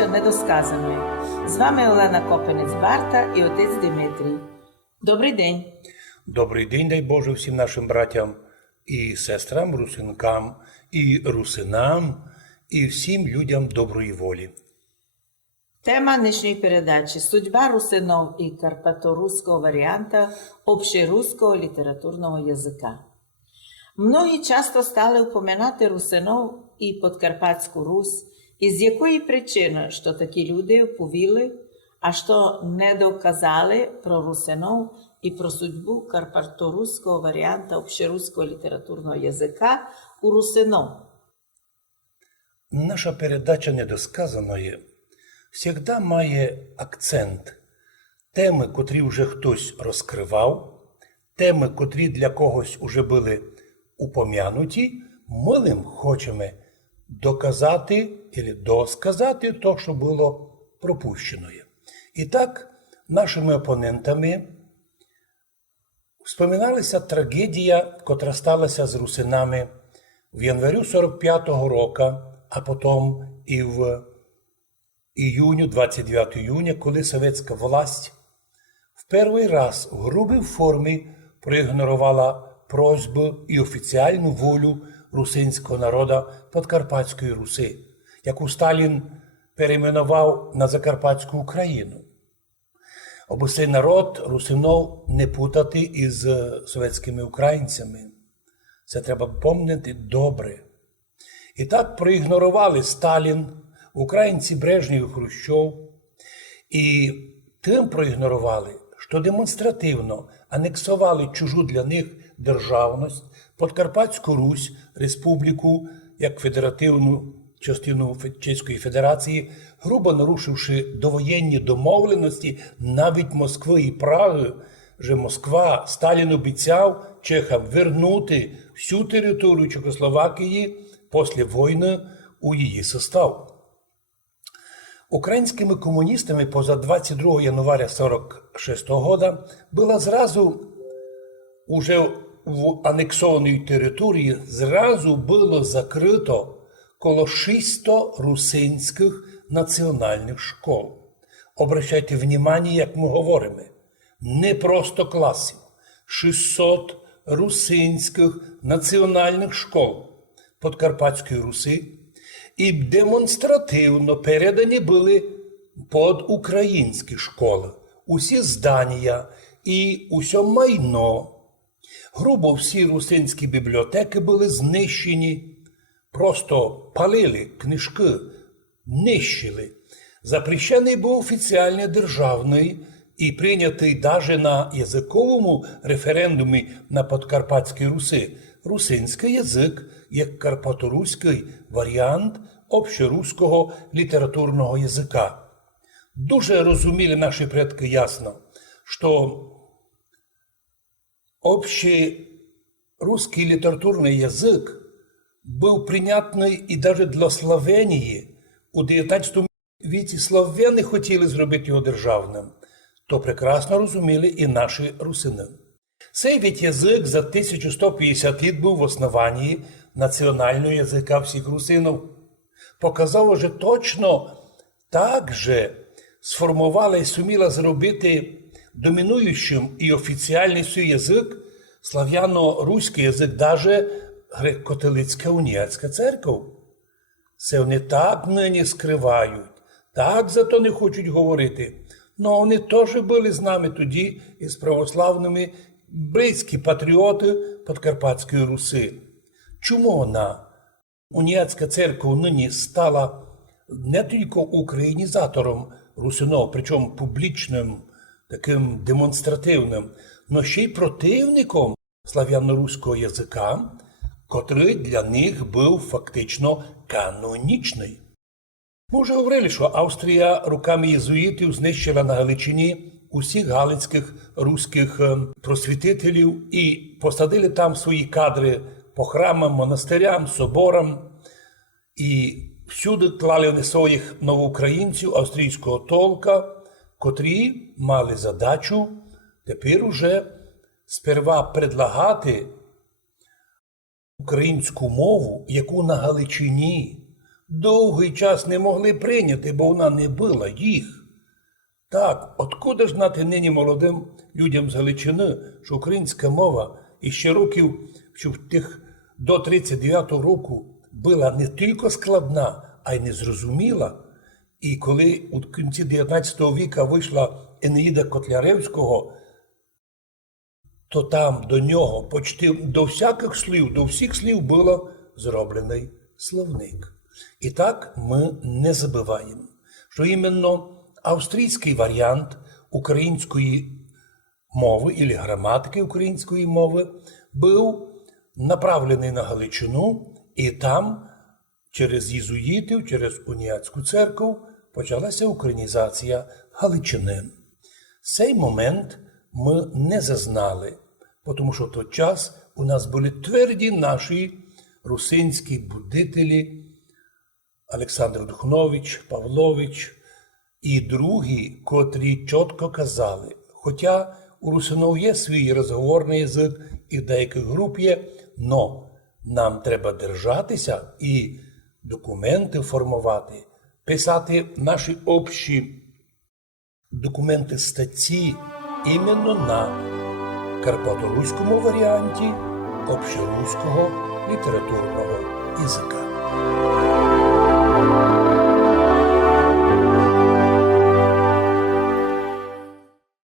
передача «Недосказане». З вами Олена Копенець-Барта і отець Димитрій. Добрий день! Добрий день, дай Боже, всім нашим братям і сестрам, русинкам, і русинам, і всім людям доброї волі. Тема нынешней передачи – судьба русинов и карпаторусского варианта общерусского літературного язика. Многі часто стали упоминати русинов і Подкарпатську Русь, із якої причини, що такі люди оповіли, а що не доказали про русинов і про судьбу карпаторусского варіанта общерусского літературного язика у русинов. Наша передача «Недосказаної» завжди має акцент. Теми, котрі вже хтось розкривав, теми, котрі для когось вже були упомянуті, ми хочемо доказати або досказати те, що було пропущено. І так, нашими опонентами вспоминалася трагедія, котра сталася з русинами в январю 45-го року, а потім і в іюню, 29 июня, коли совєтська власть в перший раз в грубій формі проігнорувала просьбу і офіційну волю русинського народу Подкарпатської Руси, яку Сталін перейменував на Закарпатську Україну. Аби цей народ русинов не путати із совєтськими українцями. Це треба пам'ятати добре. І так проігнорували Сталін, українці Брежнєв і Хрущов, і тим проігнорували, що демонстративно анексували чужу для них державність, Подкарпатську Русь, республіку, як федеративну частину Чеської Федерації, грубо нарушивши довоєнні домовленості навіть Москви і Праги, що Москва, Сталін обіцяв чехам вернути всю територію Чехословакії після війни у її состав. Українськими комуністами поза 22 января 1946 року було зразу уже в анексованій території зразу було закрито коло 600 русинських національних школ. Обращайте внимание, як ми говоримо, не просто класів, 600 русинських національних школ Подкарпатської Руси, і демонстративно передані були під українські школи. Усі здання і усе майно. Грубо всі русинські бібліотеки були знищені, просто палили книжки, нищили. Запрещений був офіційний державний і прийнятий навіть на язиковому референдумі на Подкарпатській Русі русинський язик як карпаторуський варіант общеруського літературного язика. Дуже розуміли наші предки ясно, що общерусский літературний язик був прийнятний і навіть для Словенії. У 19 віці словени хотіли зробити його державним. То прекрасно розуміли і наші русини. Цей ведь язик за 1150 літ був в основанні національного язика всіх русинів. Показав, що точно так же сформувала і суміла зробити домінуючим і офіційний свій язик слав'яно-руський язик, навіть Греко-католицька уніатська церква. Це вони так нині скривають, так зато не хочуть говорити. Но вони теж були з нами тоді із православними близькі патріоти Подкарпатської Руси. Чому вона, уніатська церква, нині стала не тільки українізатором русинов, причому публічним, таким демонстративним, но ще й противником слав'яно-руського язика, котрий для них був фактично канонічний. Ми вже говорили, що Австрія руками єзуїтів знищила на Галичині усіх галицьких руських просвітителів і посадили там свої кадри по храмам, монастирям, соборам. І всюди клали вони своїх новоукраїнців австрійського толка, котрі мали задачу тепер уже сперва предлагати українську мову, яку на Галичині довгий час не могли прийняти, бо вона не була їх. Так, откуда ж знати нині молодим людям з Галичини, що українська мова іще років, що в тих до 39-го року була не тільки складна, а й незрозуміла. І коли у кінці 19 віка вийшла Енеїда Котляревського, то там до нього почти до всіх слів було зроблений словник. І так ми не забуваємо, що іменно австрійський варіант української мови або граматики української мови був направлений на Галичину, і там через єзуїтів, через уніатську церкву почалася українізація Галичини. Цей момент ми не зазнали, тому що в той час у нас були тверді наші русинські будителі Олександр Духнович, Павлович і другі, котрі чітко казали, хоча у русинов є свій розговорний язик і в деяких груп є, но нам треба держатися і документи формувати, писати наші общі документи статті іменно на карпаторуському варіанті общеруського літературного язика.